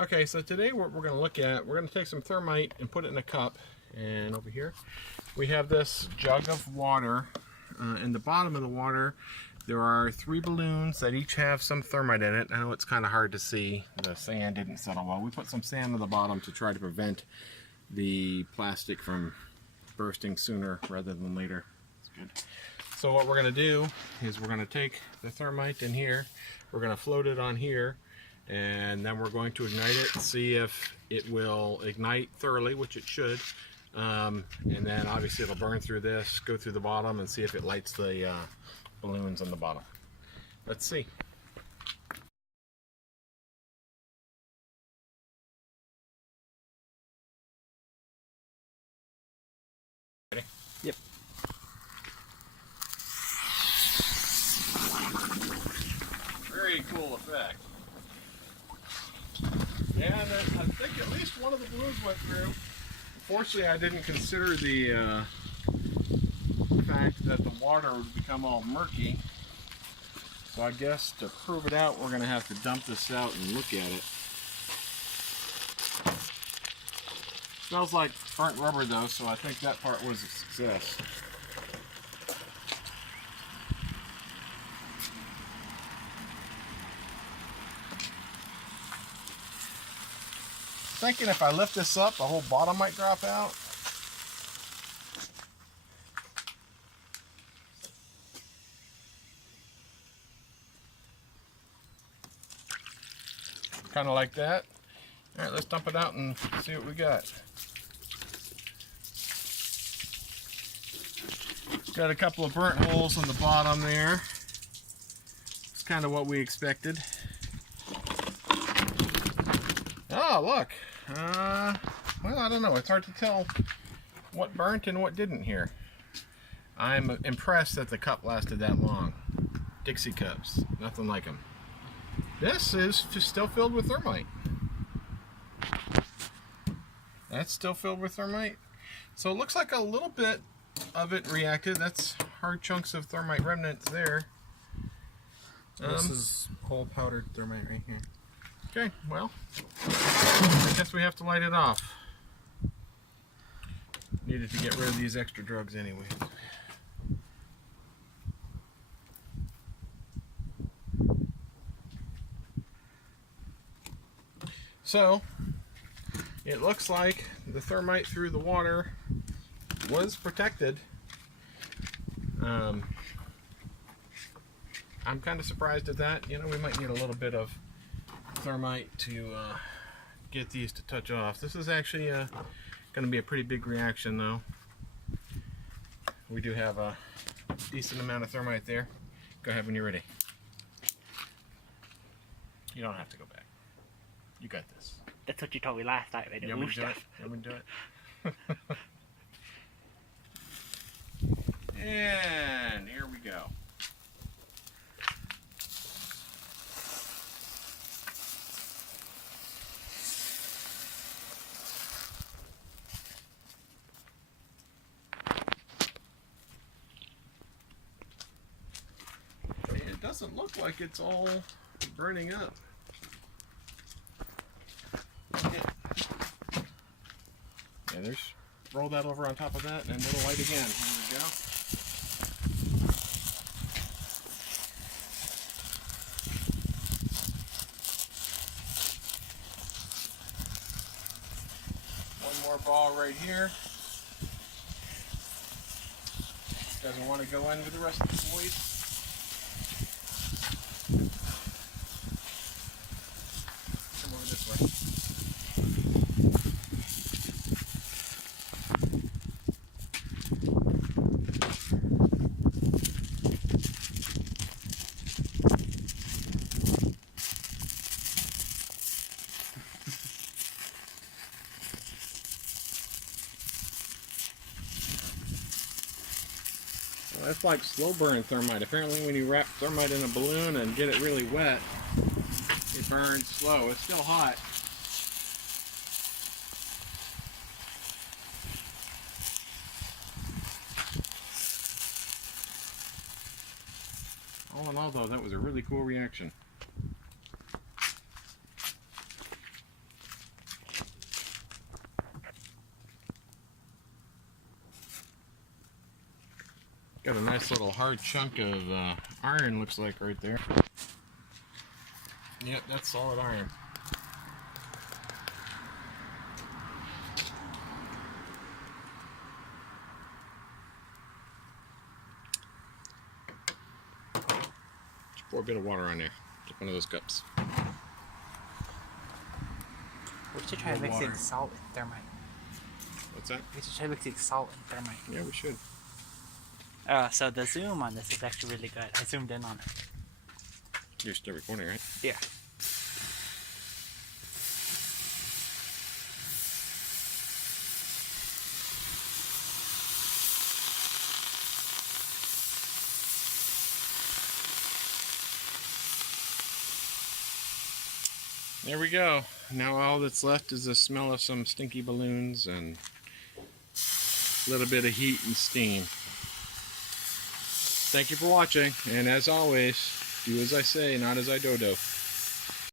Okay, so today what we're going to look at, we're going to take some thermite and put it in a cup. And over here we have this jug of water. In the bottom of the water there are 3 balloons that each have some thermite in it. I know it's kind of hard to see. The sand didn't settle well. We put some sand on the bottom to try to prevent the plastic from bursting sooner rather than later. That's good. So what we're going to do is we're going to take the thermite in here, we're going to float it on here, and then we're going to ignite it, see if it will ignite thoroughly, which it should, and then obviously it'll burn through this, go through the bottom, and see if it lights the balloons on the bottom. Let's see. Ready? Yep. Very cool effect. And I think at least one of the balloons went through. Unfortunately, I didn't consider the fact that the water would become all murky. So I guess to prove it out, we're going to have to dump this out and look at it. Smells like burnt rubber though, so I think that part was a success. Thinking if I lift this up, the whole bottom might drop out. Kind of like that. All right, let's dump it out and see what we got. Got a couple of burnt holes on the bottom there. It's kind of what we expected. Oh, look. Well, I don't know. It's hard to tell what burnt and what didn't here. I'm impressed that the cup lasted that long. Dixie cups, nothing like them. This is just still filled with thermite. That's still filled with thermite. So it looks like a little bit of it reacted. That's hard chunks of thermite remnants there. This is whole powdered thermite right here. Okay, well, I guess we have to light it off. Needed to get rid of these extra drugs anyway. So, it looks like the thermite through the water was protected. I'm kind of surprised at that. You know, we might need a little bit of thermite to get these to touch off. This is actually going to be a pretty big reaction though. We do have a decent amount of thermite there. Go ahead when you're ready. You don't have to go back. You got this. That's what you told me last night. You want me to do it? You want me to do it? And here we go. It doesn't look like it's all burning up. Yeah, there's, roll that over on top of that and it'll light again. Here we go. One more ball right here. Doesn't want to go in with the rest of the boys. Come over this way. Well, that's like slow burn thermite. Apparently when you wrap thermite in a balloon and get it really wet, it burns slow. It's still hot. All in all though, that was a really cool reaction. got a nice little hard chunk of iron, looks like, right there. Yep, that's solid iron. Just pour a bit of water on there. Just one of those cups. We should try mixing salt and thermite. What's that? We should try mixing salt and thermite. Yeah, we should. So the zoom on this is actually really good. I zoomed in on it. You're still recording, right? Yeah. There we go. Now all that's left is the smell of some stinky balloons and a little bit of heat and steam. Thank you for watching, and as always, do as I say, not as I do.